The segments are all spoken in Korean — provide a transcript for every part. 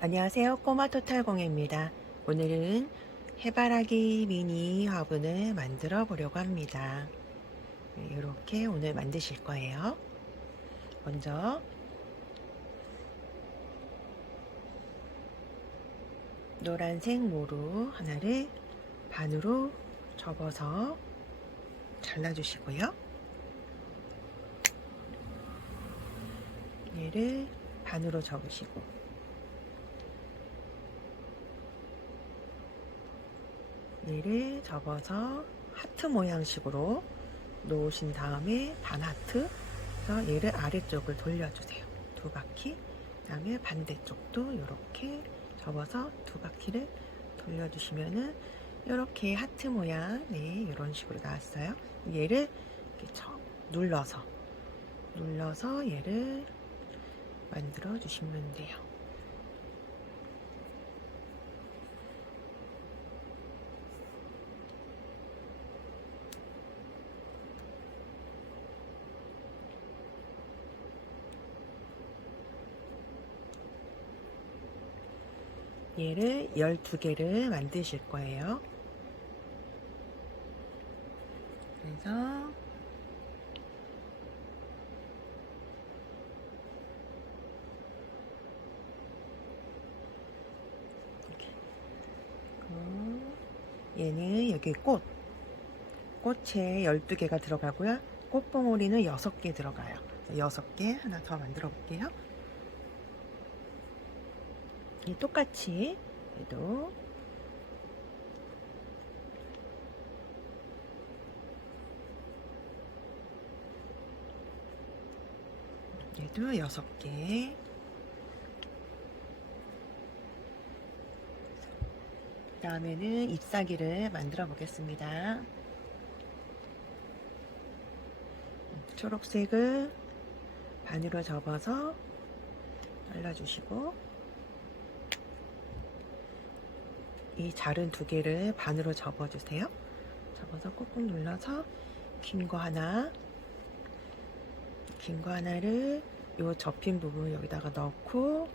안녕하세요. 꼬마 토탈공예입니다. 오늘은 해바라기 미니 화분을 만들어 보려고 합니다. 이렇게 오늘 만드실 거예요. 먼저 노란색 모루 하나를 반으로 접어서 잘라주시고요. 얘를 반으로 접으시고 얘를 접어서 하트 모양식으로 놓으신 다음에 반하트, 그래서 얘를 아래쪽을 돌려주세요. 두 바퀴. 그 다음에 반대쪽도 이렇게 접어서 두 바퀴를 돌려주시면은 이렇게 하트 모양, 네, 이런 식으로 나왔어요. 얘를 이렇게 눌러서 얘를 만들어 주시면 돼요. 얘를 12개를 만드실 거예요. 그래서 이렇게. 얘는 여기 꽃에 12개가 들어가고요. 꽃봉오리는 6개 들어가요. 6개 하나 더 만들어 볼게요. 똑같이 얘도 얘도 6개. 그 다음에는 잎사귀를 만들어 보겠습니다. 초록색을 반으로 접어서 잘라주시고 이 자른 2개를 반으로 접어주세요. 접어서 꾹꾹 눌러서 긴 거 하나를 요 접힌 부분 여기다가 넣고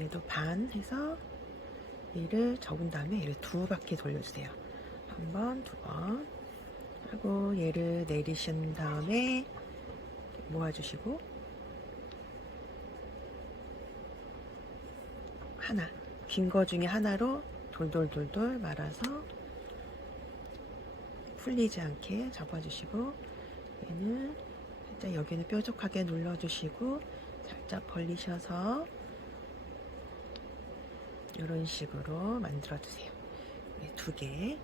얘도 반 해서 얘를 접은 다음에 얘를 2바퀴 돌려주세요. 한 번, 2번 하고 얘를 내리신 다음에 모아주시고 하나, 긴 거 중에 하나로 돌돌돌돌 말아서 풀리지 않게 잡아주시고 얘는 살짝 여기는 뾰족하게 눌러주시고 살짝 벌리셔서 이런 식으로 만들어 주세요. 2개.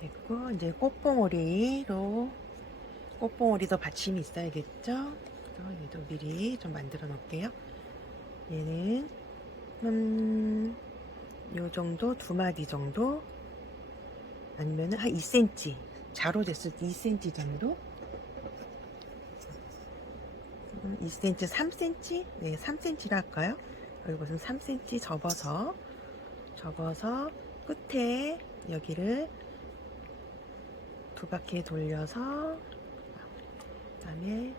됐고 이제 꽃봉오리도 받침이 있어야겠죠. 그래서 얘도 미리 좀 만들어 놓을게요. 얘는 요 정도 2마디 정도 아니면 한 2cm 자로 됐을 때 2cm 정도 2cm 3cm 네 3cm라 할까요? 이것은 3cm 접어서 끝에 여기를 2바퀴 돌려서 그 다음에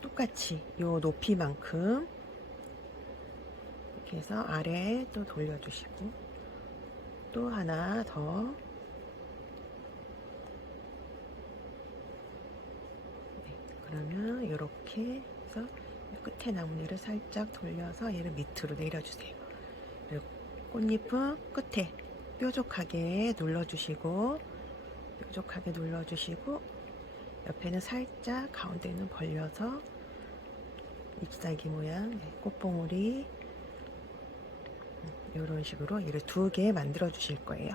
똑같이 요 높이만큼 이렇게 해서 아래 또 돌려주시고 또 하나 더 네, 그러면 이렇게 해서 끝에 남은 얘를 살짝 돌려서 얘를 밑으로 내려주세요. 그리고 꽃잎은 끝에 뾰족하게 눌러주시고 옆에는 살짝, 가운데는 벌려서 잎사귀 모양, 꽃봉오리 이런 식으로 얘를 2개 만들어 주실 거예요.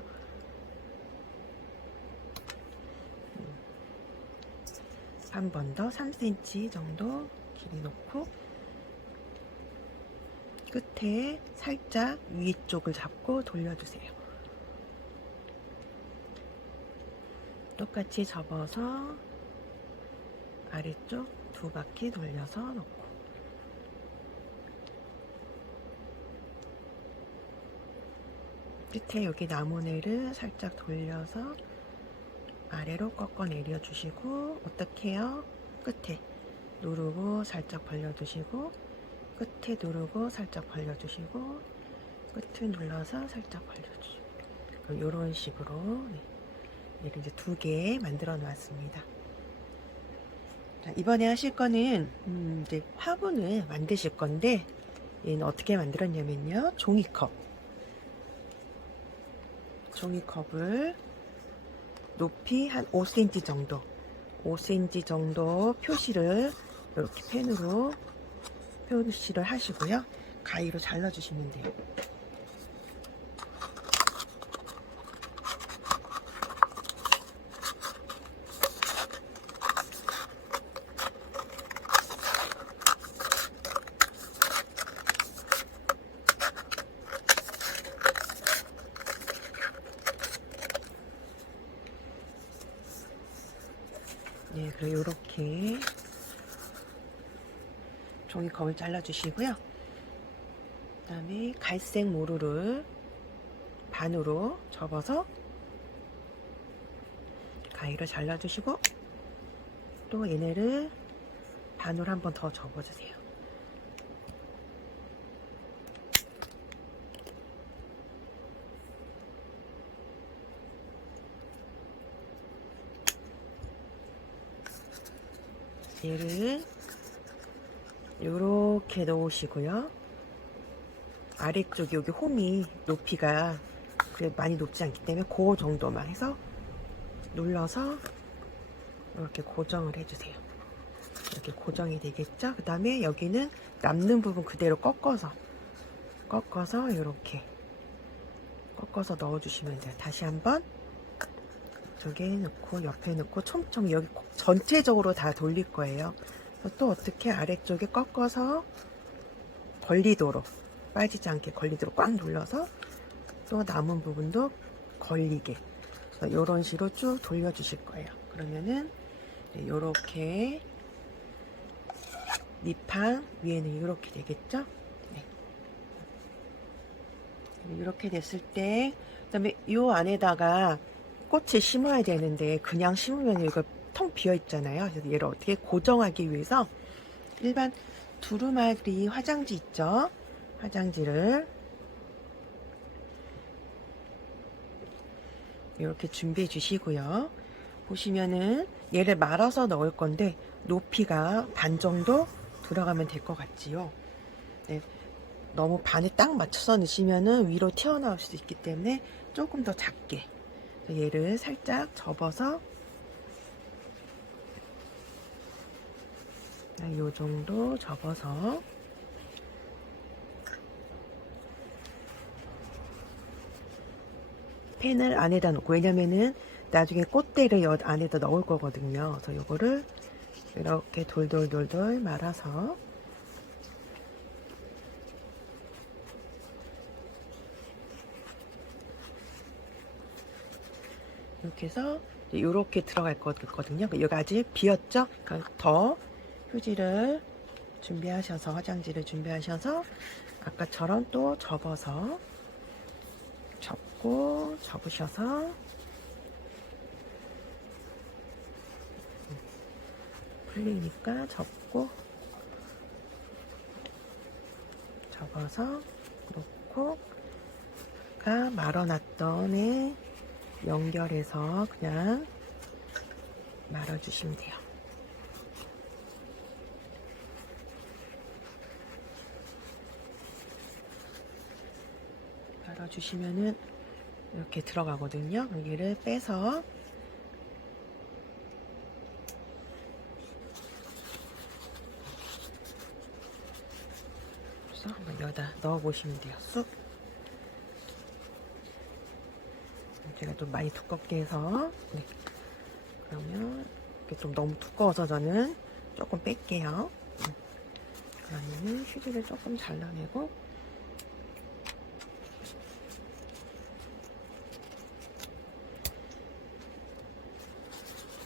한 번 더 3cm 정도 길이 놓고 끝에 살짝 위쪽을 잡고 돌려주세요. 똑같이 접어서 아래쪽 2바퀴 돌려서 놓고 끝에 여기 나무늘을 살짝 돌려서 아래로 꺾어 내려 주시고 어떻게 해요? 끝에 누르고 살짝 벌려주시고 끝에 누르고 살짝 벌려주시고 끝을 눌러서 살짝 벌려주시고 이런 식으로 얘를 이제 2개 만들어 놨습니다. 자, 이번에 하실 거는 이제 화분을 만드실 건데 얘는 어떻게 만들었냐면요, 종이컵을 높이 한 5cm 정도 5cm 정도 표시를 이렇게 펜으로 표시를 하시고요. 가위로 잘라주시면 돼요. 네, 그리고 이렇게 종이컵을 잘라주시고요. 그 다음에 갈색 모루를 반으로 접어서 가위로 잘라주시고 또 얘네를 반으로 한 번 더 접어주세요. 얘를 이렇게 넣으시고요. 아래쪽 여기 홈이 높이가 많이 높지 않기 때문에 그 정도만 해서 눌러서 이렇게 고정을 해주세요. 이렇게 고정이 되겠죠? 그 다음에 여기는 남는 부분 그대로 꺾어서 이렇게 꺾어서 넣어주시면 돼요. 다시 한번 저기에 넣고 옆에 넣고 촘촘히 여기 전체적으로 다 돌릴 거예요. 또 어떻게 아래쪽에 꺾어서 걸리도록, 빠지지 않게 걸리도록 꽉 눌러서 또 남은 부분도 걸리게 이런 식으로 쭉 돌려주실 거예요. 그러면은 이렇게 밑판 위에는 이렇게 되겠죠? 네. 이렇게 됐을 때 그다음에 이 안에다가 꽃을 심어야 되는데 그냥 심으면 이거 텅 비어 있잖아요. 그래서 얘를 어떻게 고정하기 위해서 일반 두루마리 화장지 있죠? 화장지를 이렇게 준비해 주시고요. 보시면은 얘를 말아서 넣을 건데 높이가 반 정도 들어가면 될 것 같지요. 네, 너무 반에 딱 맞춰서 넣으시면은 위로 튀어나올 수 있기 때문에 조금 더 작게 얘를 살짝 접어서 이 정도 접어서 펜을 안에다 놓고, 왜냐면은 나중에 꽃대를 여 안에다 넣을 거거든요. 그래서 요거를 이렇게 돌돌돌돌 말아서 이렇게 해서 이렇게 들어갈 거거든요. 여기 아직 비었죠? 그러니까 더 휴지를 준비하셔서, 화장지를 준비하셔서 아까처럼 또 접어서 접고 접으셔서 풀리니까 접고 접어서 놓고 아까 말아놨던 애 연결해서 그냥 말아주시면 돼요. 말아주시면은 이렇게 들어가거든요. 얘를 빼서 해서 한번 여기다 넣어 보시면 돼요. 쑥. 제가 좀 많이 두껍게 해서 네. 그러면 이게 좀 너무 두꺼워서 저는 조금 뺄게요. 그러면 휴지를 조금 잘라내고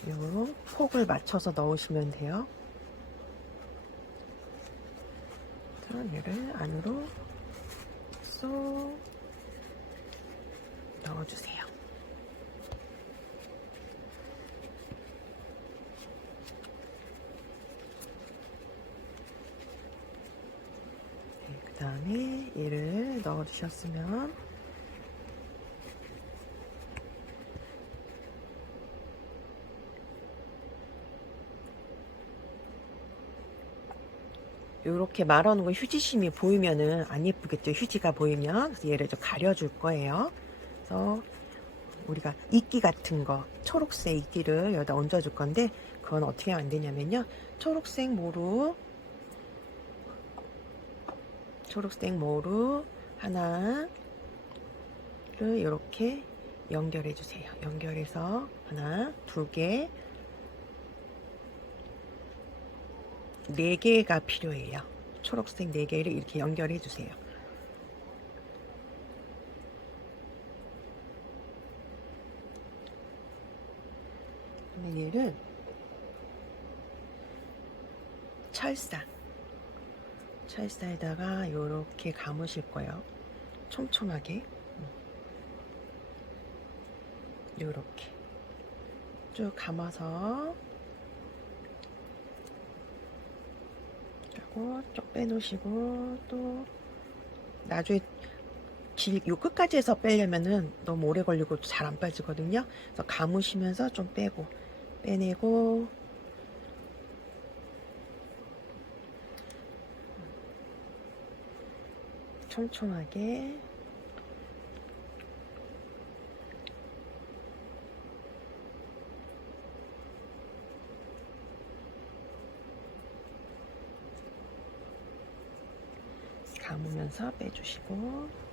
요 폭을 맞춰서 넣으시면 돼요. 얘를 안으로 쏙 넣어주세요. 네, 그 다음에 얘를 넣어주셨으면 이렇게 말하는 거 휴지심이 보이면은 안 예쁘겠죠. 휴지가 보이면. 그래서 얘를 좀 가려줄 거예요. 그래서 우리가 이끼 같은 거, 초록색 이끼를 여기다 얹어줄 건데, 그건 어떻게 하면 안 되냐면요. 초록색 모루 하나를 이렇게 연결해 주세요. 연결해서 하나, 두 개, 네 개가 필요해요. 초록색 네 개를 이렇게 연결해 주세요. 얘를 철사에다가 이렇게 감으실 거예요. 촘촘하게 이렇게 쭉 감아서 하고 쭉 빼놓으시고 또 나중에 요 끝까지 해서 빼려면은 너무 오래 걸리고 잘 안 빠지거든요. 그래서 감으시면서 좀 빼내고 촘촘하게 감으면서 빼주시고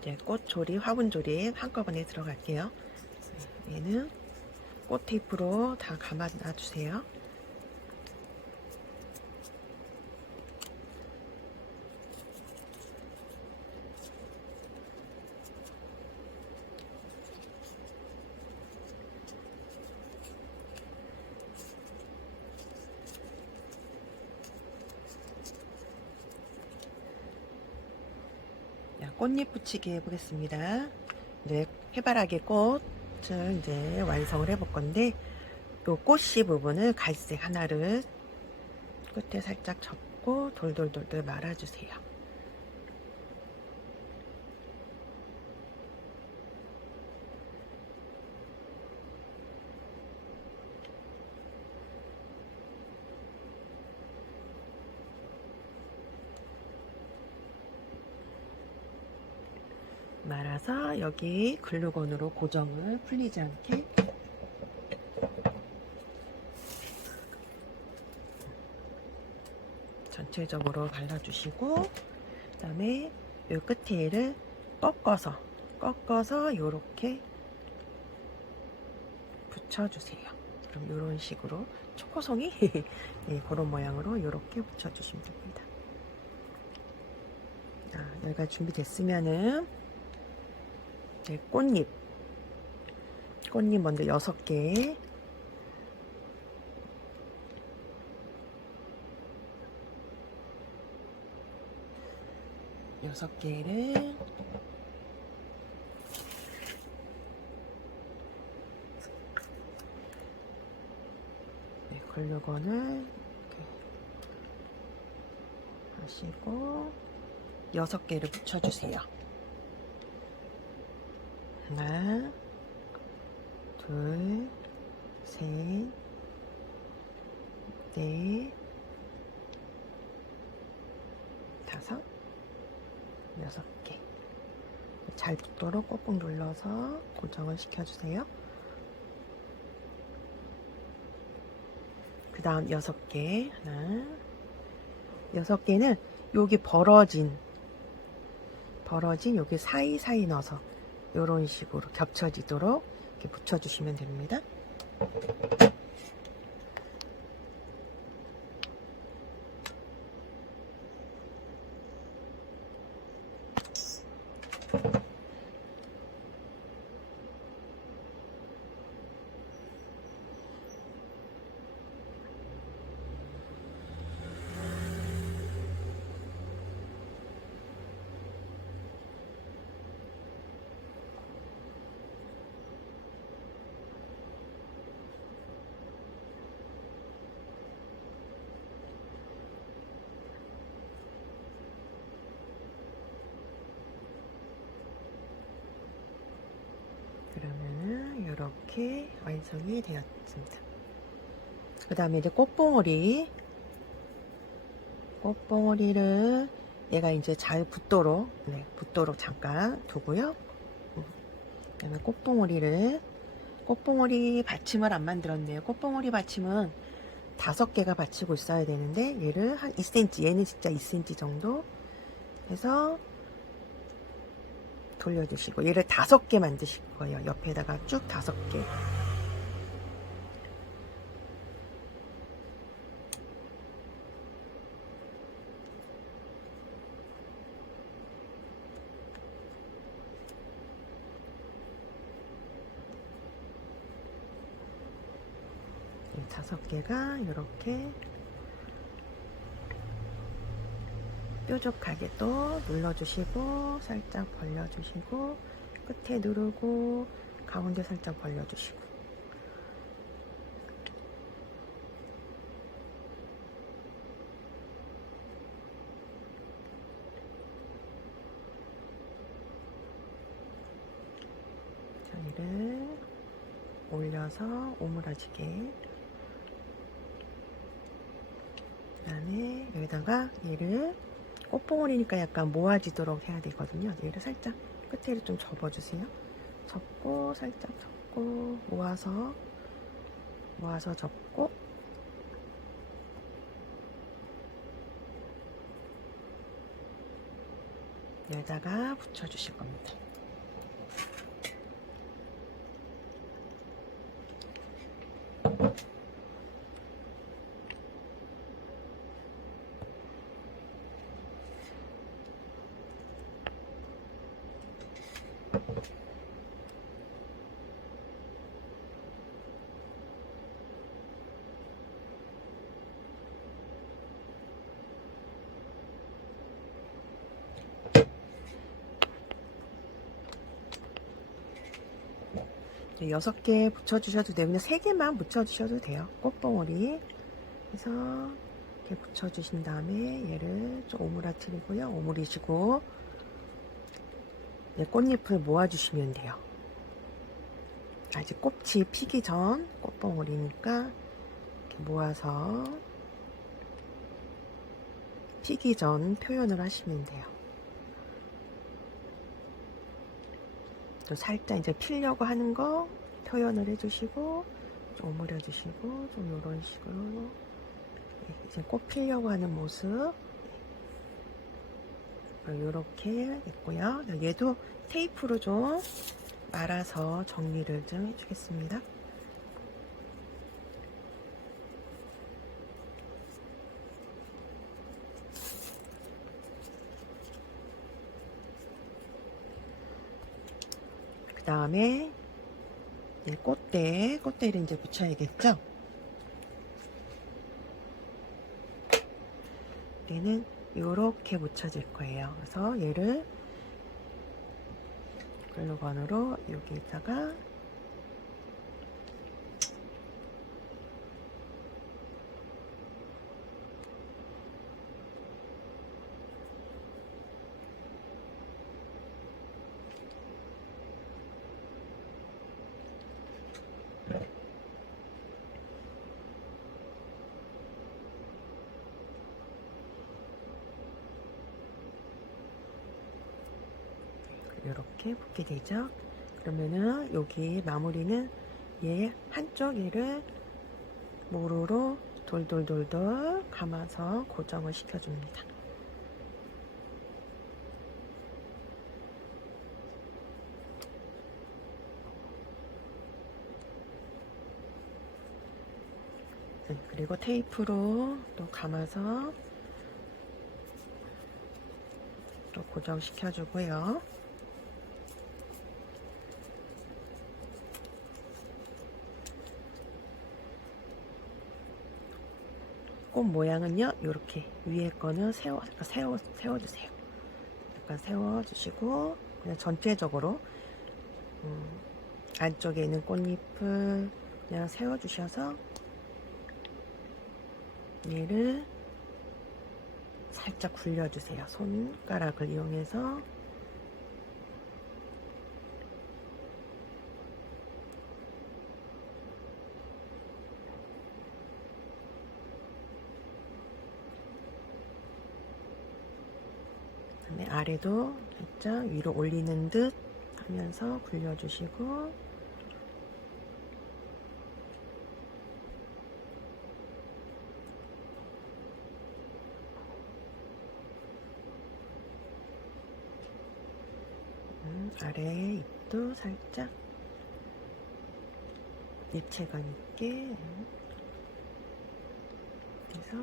이제 꽃조립, 화분조립 한꺼번에 들어갈게요. 얘는 꽃 테이프로 다 감아 놔주세요. 꽃잎 붙이기 해보겠습니다. 이제 해바라기 꽃을 이제 완성을 해볼 건데, 요 꽃씨 부분을 갈색 하나를 끝에 살짝 접고 돌돌돌돌 말아주세요. 말아서 여기 글루건으로 고정을 풀리지 않게 전체적으로 발라주시고, 그 다음에 이 끝에를 꺾어서 이렇게 붙여주세요. 그럼 이런 식으로 초코송이 네, 그런 모양으로 이렇게 붙여주시면 됩니다. 자, 여기가 준비됐으면은 네, 꽃잎 먼저 6개 6개를 글루건을 이렇게 하시고 6개를 붙여주세요. 하나, 둘, 셋, 넷, 다섯, 6개. 잘 붙도록 꼭꼭 눌러서 고정을 시켜주세요. 그 다음 6개. 하나, 6개는 여기 벌어진 여기 사이사이 넣어서 이런 식으로 겹쳐지도록 이렇게 붙여주시면 됩니다. 그러면은 이렇게 완성이 되었습니다. 그 다음에 이제 꽃봉오리를 얘가 이제 잘 붙도록 잠깐 두고요. 그 다음에 꽃봉오리 받침을 안 만들었네요. 꽃봉오리 받침은 5개가 받치고 있어야 되는데 얘를 한 2cm, 얘는 진짜 2cm 정도 해서 돌려주시고 얘를 5개 만드실 거예요. 옆에다가 쭉 5개. 이 5개가 이렇게 뾰족하게 또 눌러주시고 살짝 벌려주시고 끝에 누르고 가운데 살짝 벌려주시고 자리를 올려서 오므라지게 그 다음에 여기다가 얘를 꽃봉오리니까 약간 모아지도록 해야 되거든요. 얘를 살짝 끝에를 좀 접어주세요. 접고 살짝 접고 모아서 접고 여기다가 붙여주실 겁니다. 네, 6개 붙여주셔도 되고 그냥 3개만 붙여주셔도 돼요. 꽃봉오리 그래서 이렇게 붙여주신 다음에 얘를 좀 오므라뜨리고요. 오므리시고 꽃잎을 모아주시면 돼요. 아직 꽃이 피기 전 꽃봉오리니까 이렇게 모아서 피기 전 표현을 하시면 돼요. 또 살짝 이제 피려고 하는 거 표현을 해주시고 좀 오므려 주시고 좀 이런 식으로 이제 꽃 피려고 하는 모습 이렇게 있고요. 얘도 테이프로 좀 말아서 정리를 좀 해주겠습니다. 그 다음에 꽃대를 이제 붙여야겠죠. 얘는 이렇게 묻혀질 거예요. 그래서 얘를 글루건으로 여기다가 이렇게 붙게 되죠. 그러면은 여기 마무리는 얘 한쪽 얘를 모루로 돌돌돌돌 감아서 고정을 시켜줍니다. 그리고 테이프로 또 감아서 또 고정시켜 주고요. 꽃 모양은요, 이렇게 위에 거는 세워주세요. 약간 세워주시고, 그냥 전체적으로, 안쪽에 있는 꽃잎을 그냥 세워주셔서, 얘를 살짝 굴려주세요. 손가락을 이용해서. 아래도 살짝 위로 올리는 듯 하면서 굴려주시고, 아래 잎도 살짝 입체감 있게 해서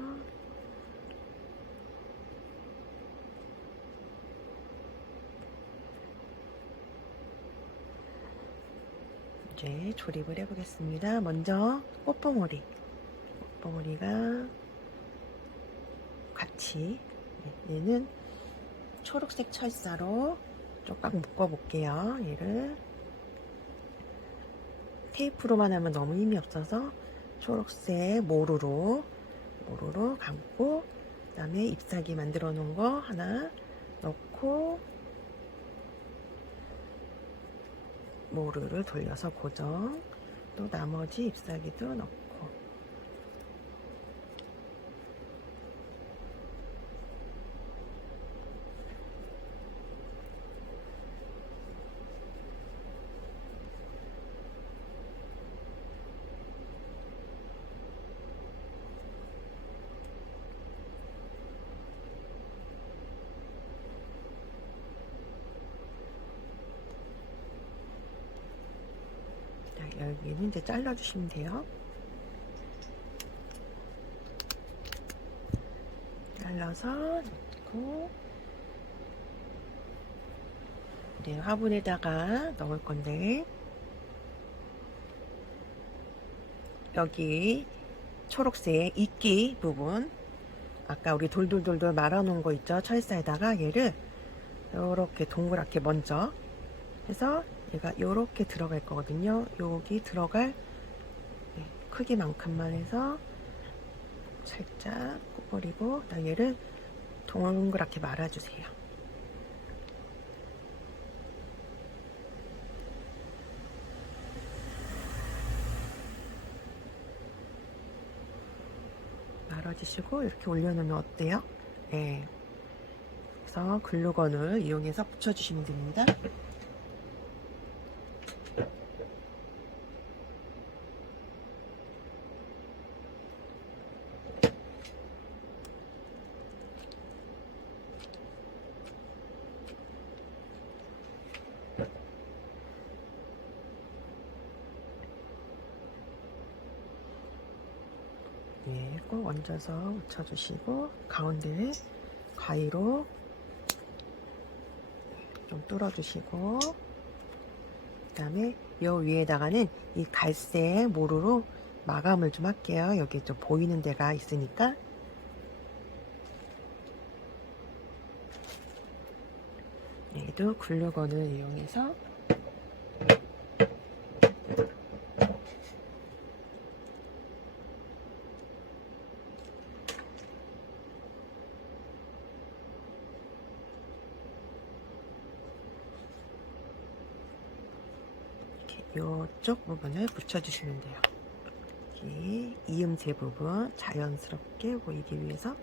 이제 조립을 해보겠습니다. 먼저 꽃봉오리가 같이, 얘는 초록색 철사로 쫙 묶어 볼게요. 얘를 테이프로만 하면 너무 힘이 없어서 초록색 모루로 감고, 그 다음에 잎사귀 만들어 놓은 거 하나 넣고 모루를 돌려서 고정, 또 나머지 잎사귀도 넣고, 여기는 이제 잘라주시면 돼요. 잘라서 넣고, 이제 화분에다가 넣을 건데, 여기 초록색 이끼 부분, 아까 우리 돌돌돌돌 말아놓은 거 있죠? 철사에다가 얘를 이렇게 동그랗게 먼저 해서 얘가 이렇게 들어갈 거거든요. 여기 들어갈 크기만큼만 해서 살짝 꽂아버리고, 얘를 동그랗게 말아주세요. 말아주시고 이렇게 올려놓으면 어때요? 네. 그래서 글루건을 이용해서 붙여주시면 됩니다. 예, 꼭 얹어서 묻혀주시고, 가운데에 가위로 좀 뚫어주시고, 그 다음에 요 위에다가는 이 갈색 모루로 마감을 좀 할게요. 여기 좀 보이는 데가 있으니까. 여기도 글루건을 이용해서 이쪽 부분을 붙여주시면 돼요. 이 이음새 부분 자연스럽게 보이기 위해서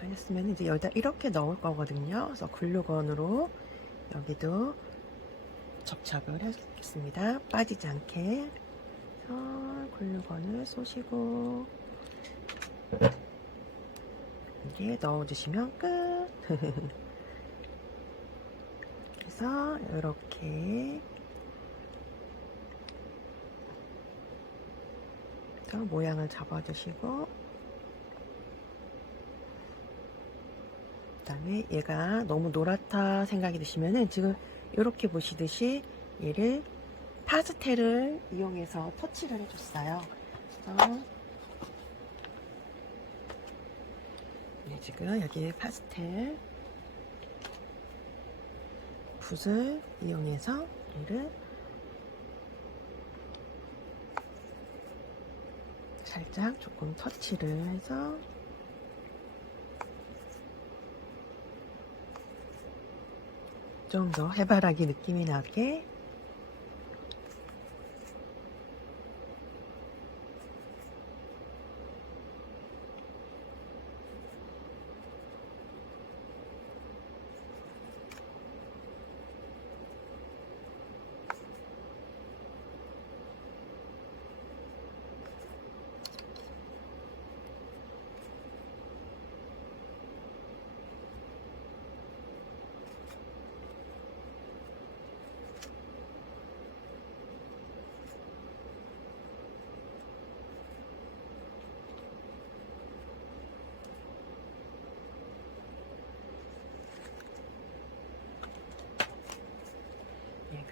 하셨으면 이제 여기다 이렇게 넣을 거거든요. 그래서 글루건으로 여기도 접착을 해주겠습니다. 빠지지 않게. 글루건을 쏘시고 이게 넣어주시면 끝. 그래서 이렇게 모양을 잡아주시고, 그 다음에 얘가 너무 노랗다 생각이 드시면은 지금 이렇게 보시듯이 얘를 파스텔을 이용해서 터치를 해줬어요. 그래서 네, 지금 여기 파스텔 붓을 이용해서 얘를 살짝 조금 터치를 해서 좀 더 해바라기 느낌이 나게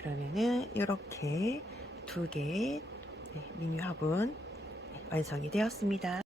그러면은 이렇게 두 개의 미니 화분 완성이 되었습니다.